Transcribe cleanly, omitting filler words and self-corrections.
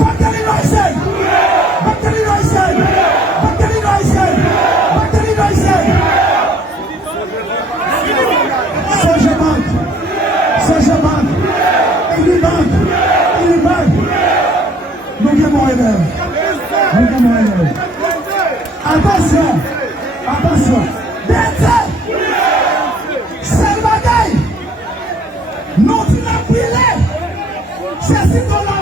Batteri Rising! Batteri Rising! Batteri Rising! Batteri Rising! Seja Bank! Seja Bank! Ele Bank! Ele Bank! Não quer morrer, não. Não quer morrer, não. Attention! Attention! Dentro! Salvador! Non, tu n'as plus l'air! C'est ce qu'on a